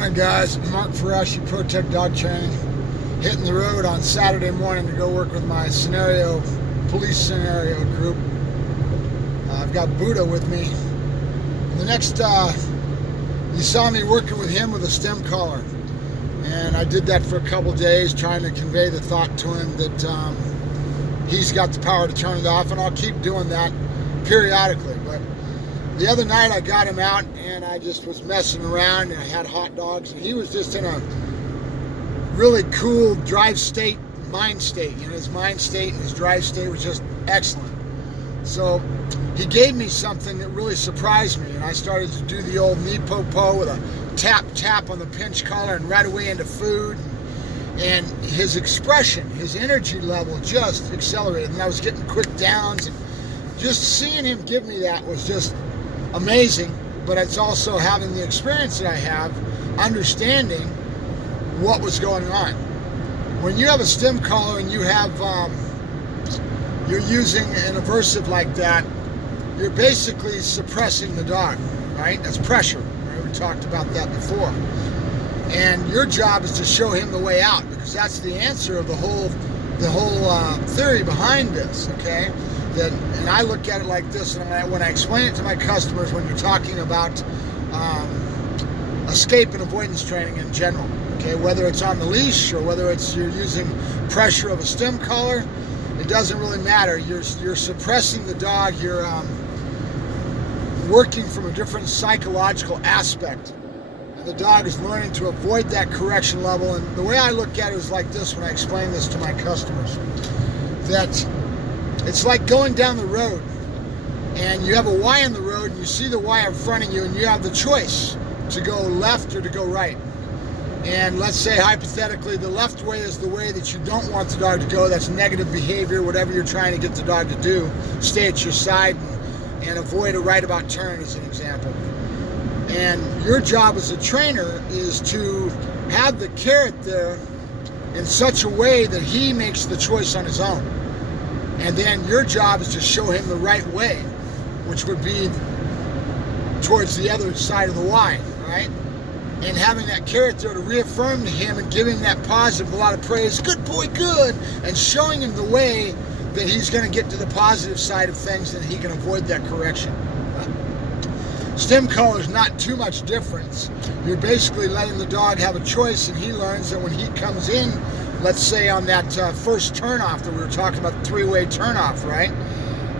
Morning, guys. Mark Ferrasci, Protect Dog Training. Hitting the road on Saturday morning to go work with my police scenario group. I've got Buddha with me. The next, you saw me working with him with a stem collar. And I did that for a couple days, trying to convey the thought to him that he's got the power to turn it off, and I'll keep doing that periodically. But the other night I got him out and I just was messing around, and I had hot dogs, and he was just in a really cool drive state, mind state. You know, his mind state and his drive state was just excellent. So he gave me something that really surprised me, and I started to do the old knee po with a tap on the pinch collar and right away into food. And his expression, his energy level just accelerated, and I was getting quick downs, and just seeing him give me that was just amazing. But it's also having the experience that I have, understanding what was going on. When you have a stem collar and you have you're using an aversive like that, you're basically suppressing the dog, right? That's pressure, right? We talked about that before. And your job is to show him the way out, because that's the answer of the whole theory behind this, okay? And I look at it like this, and when I explain it to my customers, when you're talking about escape and avoidance training in general, okay, whether it's on the leash or whether it's you're using pressure of a stem collar, it doesn't really matter. You're suppressing the dog. You're working from a different psychological aspect. And the dog is learning to avoid that correction level. And the way I look at it is like this when I explain this to my customers. That it's like going down the road, and you have a Y in the road, and you see the Y in front of you, and you have the choice to go left or to go right. And let's say, hypothetically, the left way is the way that you don't want the dog to go. That's negative behavior, whatever you're trying to get the dog to do. Stay at your side and avoid a right about turn, as an example. And your job as a trainer is to have the carrot there in such a way that he makes the choice on his own. And then your job is to show him the right way, which would be towards the other side of the Y, right? And having that carrot there to reaffirm to him and give him that positive, a lot of praise, good boy, good, and showing him the way that he's going to get to the positive side of things, and he can avoid that correction. Stem collar is not too much difference. You're basically letting the dog have a choice, and he learns that when he comes in, let's say on that first turnoff that we were talking about, the three-way turnoff, right?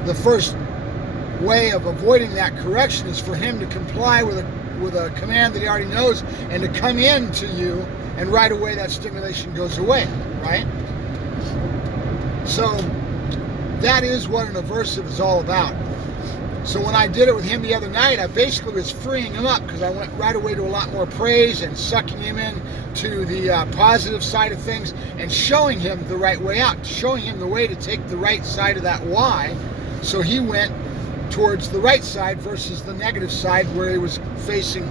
The first way of avoiding that correction is for him to comply with a command that he already knows, and to come in to you, and right away that stimulation goes away, right? So that is what an aversive is all about. So when I did it with him the other night, I basically was freeing him up, because I went right away to a lot more praise and sucking him in to the positive side of things, and showing him the right way out, showing him the way to take the right side of that Y. So he went towards the right side versus the negative side where he was facing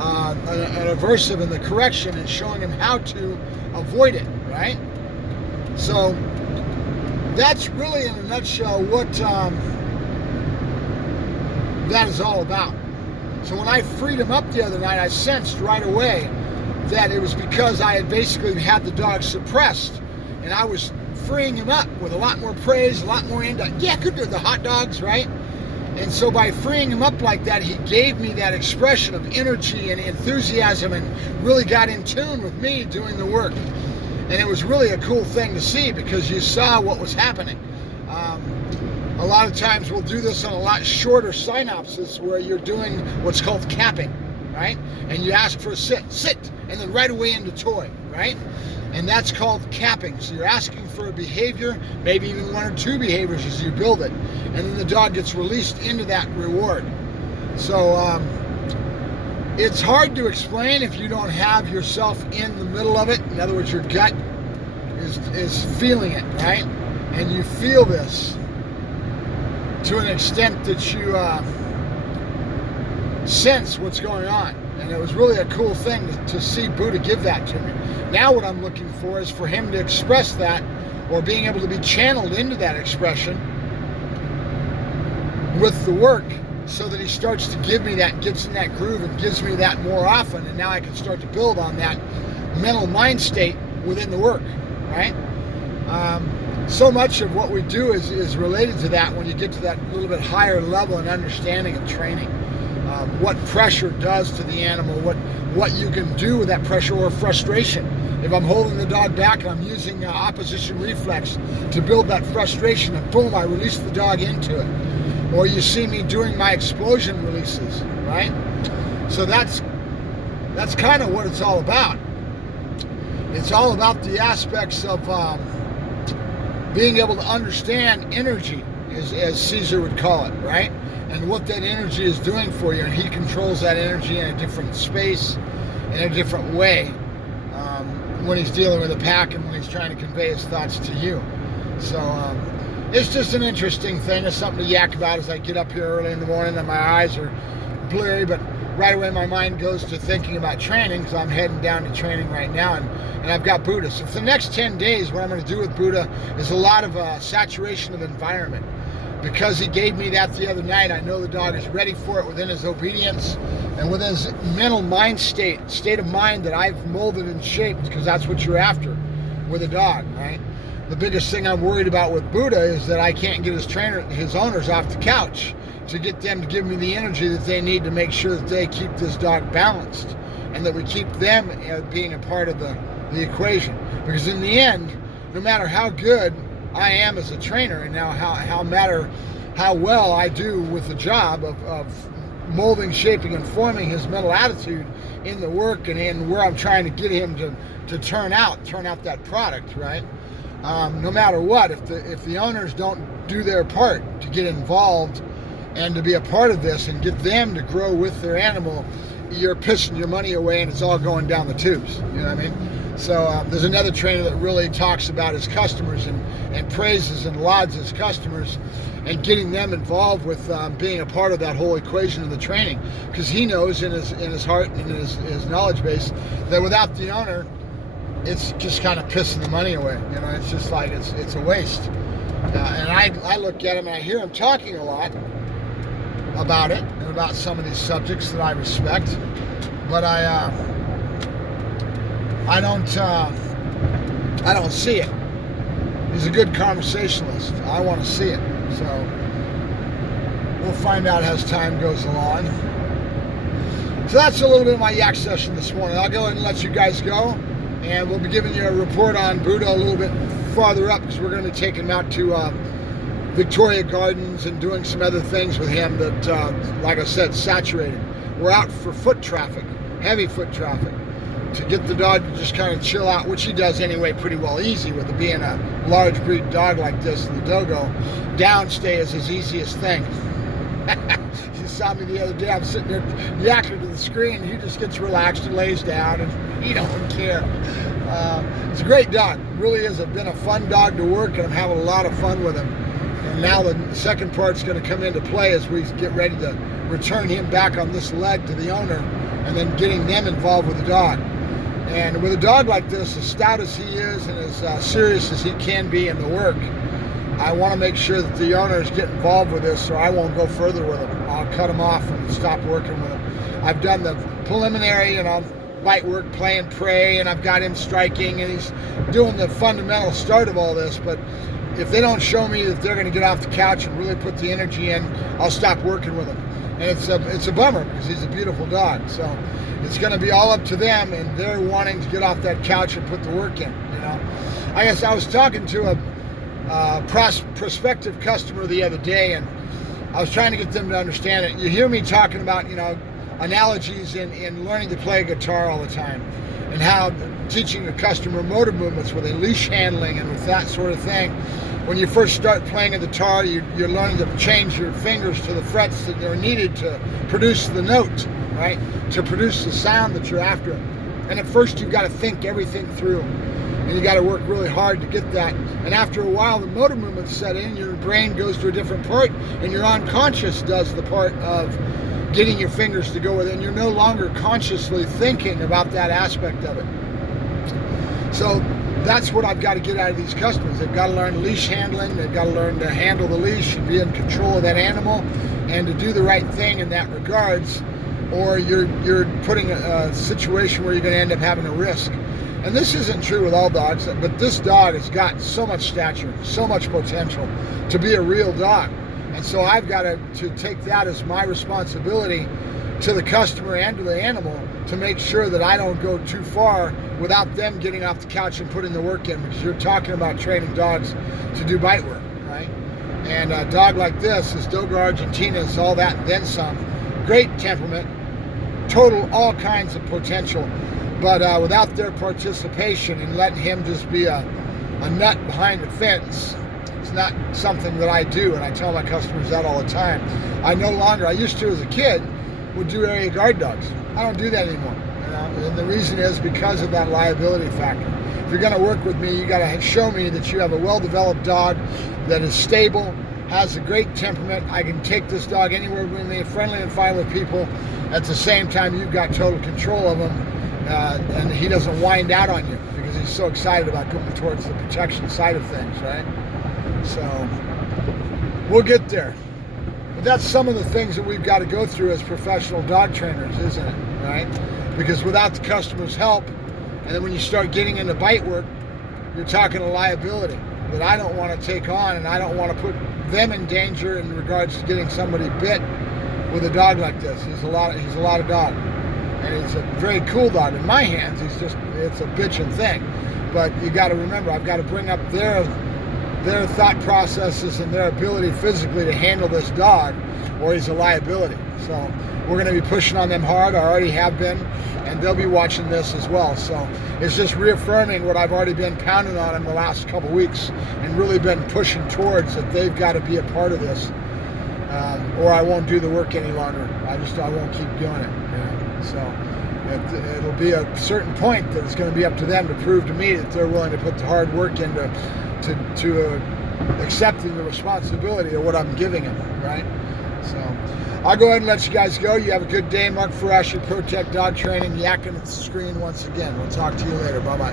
an aversive in the correction, and showing him how to avoid it, right? So that's really, in a nutshell, what that is all about. So when I freed him up the other night, I sensed right away that it was because I had basically had the dog suppressed, and I was freeing him up with a lot more praise, a lot more yeah, good to the hot dogs, right? And so by freeing him up like that, he gave me that expression of energy and enthusiasm, and really got in tune with me doing the work. And it was really a cool thing to see, because you saw what was happening. A lot of times we'll do this on a lot shorter synopsis, where you're doing what's called capping, right? And you ask for a sit, and then right away into toy, right? And that's called capping. So you're asking for a behavior, maybe even one or two behaviors as you build it, and then the dog gets released into that reward. So it's hard to explain if you don't have yourself in the middle of it. In other words, your gut is feeling it, right? And you feel this to an extent that you sense what's going on. And it was really a cool thing to see Buddha give that to me. Now what I'm looking for is for him to express that, or being able to be channeled into that expression with the work so that he starts to give me that, gets in that groove and gives me that more often, and now I can start to build on that mental mind state within the work, right? So much of what we do is related to that when you get to that little bit higher level and understanding of training. What pressure does to the animal, what you can do with that pressure or frustration. If I'm holding the dog back and I'm using opposition reflex to build that frustration, and boom, I release the dog into it. Or you see me doing my explosion releases, right? So that's kind of what it's all about. It's all about the aspects of being able to understand energy, as Caesar would call it, right? And what that energy is doing for you, and he controls that energy in a different space, in a different way, when he's dealing with a pack and when he's trying to convey his thoughts to you. So it's just an interesting thing. It's something to yak about as I get up here early in the morning and my eyes are blurry, but right away my mind goes to thinking about training, because I'm heading down to training right now, and I've got Buddha. So for the next 10 days, what I'm going to do with Buddha is a lot of saturation of environment. Because he gave me that the other night, I know the dog is ready for it within his obedience and within his mental mind state of mind that I've molded and shaped, because that's what you're after with a dog, right? The biggest thing I'm worried about with Buddha is that I can't get his owners off the couch to get them to give me the energy that they need to make sure that they keep this dog balanced, and that we keep them being a part of the equation. Because in the end, no matter how good I am as a trainer, and now how well I do with the job of molding, shaping, and forming his mental attitude in the work and in where I'm trying to get him to turn out that product, right? No matter what, if the owners don't do their part to get involved and to be a part of this and get them to grow with their animal, you're pissing your money away and it's all going down the tubes. You know what I mean? So there's another trainer that really talks about his customers and praises and lauds his customers and getting them involved with being a part of that whole equation of the training, because he knows in his heart and in his knowledge base that without the owner, it's just kind of pissing the money away. You know, it's just like it's a waste. And I look at him and I hear him talking a lot about it and about some of these subjects that I respect, but I don't see it. He's a good conversationalist. I want to see it. So we'll find out as time goes along. So that's a little bit of my yak session this morning. I'll go ahead and let you guys go, and we'll be giving you a report on Buddha a little bit farther up, because we're going to be taking him out to Victoria Gardens and doing some other things with him that, like I said, saturated. We're out for foot traffic, heavy foot traffic, to get the dog to just kind of chill out, which he does anyway pretty well easy with it being a large breed dog like this, the Dogo. Downstay is his easiest thing. You saw me the other day, I'm sitting there yakking to the screen, he just gets relaxed and lays down and he don't care. It's a great dog, really is. Been a fun dog to work, and I'm having a lot of fun with him. And now the second part's going to come into play as we get ready to return him back on this leg to the owner, and then getting them involved with the dog. And with a dog like this, as stout as he is and as serious as he can be in the work, I want to make sure that the owners get involved with this, or I won't go further with him. I'll cut him off and stop working with him. I've done the preliminary, bite work, play and pray, and I've got him striking, and he's doing the fundamental start of all this. But if they don't show me that they're going to get off the couch and really put the energy in, I'll stop working with him. And it's a bummer, because he's a beautiful dog. So it's going to be all up to them, and they're wanting to get off that couch and put the work in. I guess I was talking to a prospective customer the other day, and I was trying to get them to understand it. You hear me talking about analogies in learning to play guitar all the time, and how teaching a customer motor movements with a leash handling and with that sort of thing. When you first start playing a guitar, you're learning to change your fingers to the frets that are needed to produce the note, right? To produce the sound that you're after. And at first you've got to think everything through, and you got to work really hard to get that. And after a while, the motor movements set in, your brain goes to a different part, and your unconscious does the part of getting your fingers to go with it, and you're no longer consciously thinking about that aspect of it. So that's what I've got to get out of these customers. They've got to learn leash handling, they've got to learn to handle the leash and be in control of that animal, and to do the right thing in that regards, or you're putting a situation where you're going to end up having a risk. And this isn't true with all dogs, but this dog has got so much stature, so much potential to be a real dog. And so I've got to take that as my responsibility to the customer and to the animal to make sure that I don't go too far without them getting off the couch and putting the work in, because you're talking about training dogs to do bite work, right? And a dog like this is Dogo Argentina, is all that and then some. Great temperament, total all kinds of potential, but without their participation and letting him just be a nut behind the fence, it's not something that I do, and I tell my customers that all the time. I used to as a kid, would do area guard dogs. I don't do that anymore. And the reason is because of that liability factor. If you're going to work with me, you got to show me that you have a well-developed dog that is stable, has a great temperament. I can take this dog anywhere with me, friendly and fine with people. At the same time, you've got total control of him, and he doesn't wind out on you because he's so excited about going towards the protection side of things, right? So we'll get there. But that's some of the things that we've got to go through as professional dog trainers, isn't it? Right? Because without the customer's help, and then when you start getting into bite work, you're talking a liability that I don't want to take on, and I don't want to put them in danger in regards to getting somebody bit with a dog like this. He's a lot of dog, and he's a very cool dog. In my hands, it's a bitchin' thing. But you got to remember, I've got to bring up their thought processes and their ability physically to handle this dog, or he's a liability. So we're going to be pushing on them hard. I already have been, and they'll be watching this as well. So it's just reaffirming what I've already been pounding on in the last couple weeks and really been pushing towards, that they've got to be a part of this, or I won't do the work any longer. I won't keep doing it. So it'll be a certain point that it's going to be up to them to prove to me that they're willing to put the hard work into to accepting the responsibility of what I'm giving them, right? So I'll go ahead and let you guys go. You have a good day. Mark Ferrasci, Protect Dog Training, yakking at the screen once again. We'll talk to you later. Bye-bye.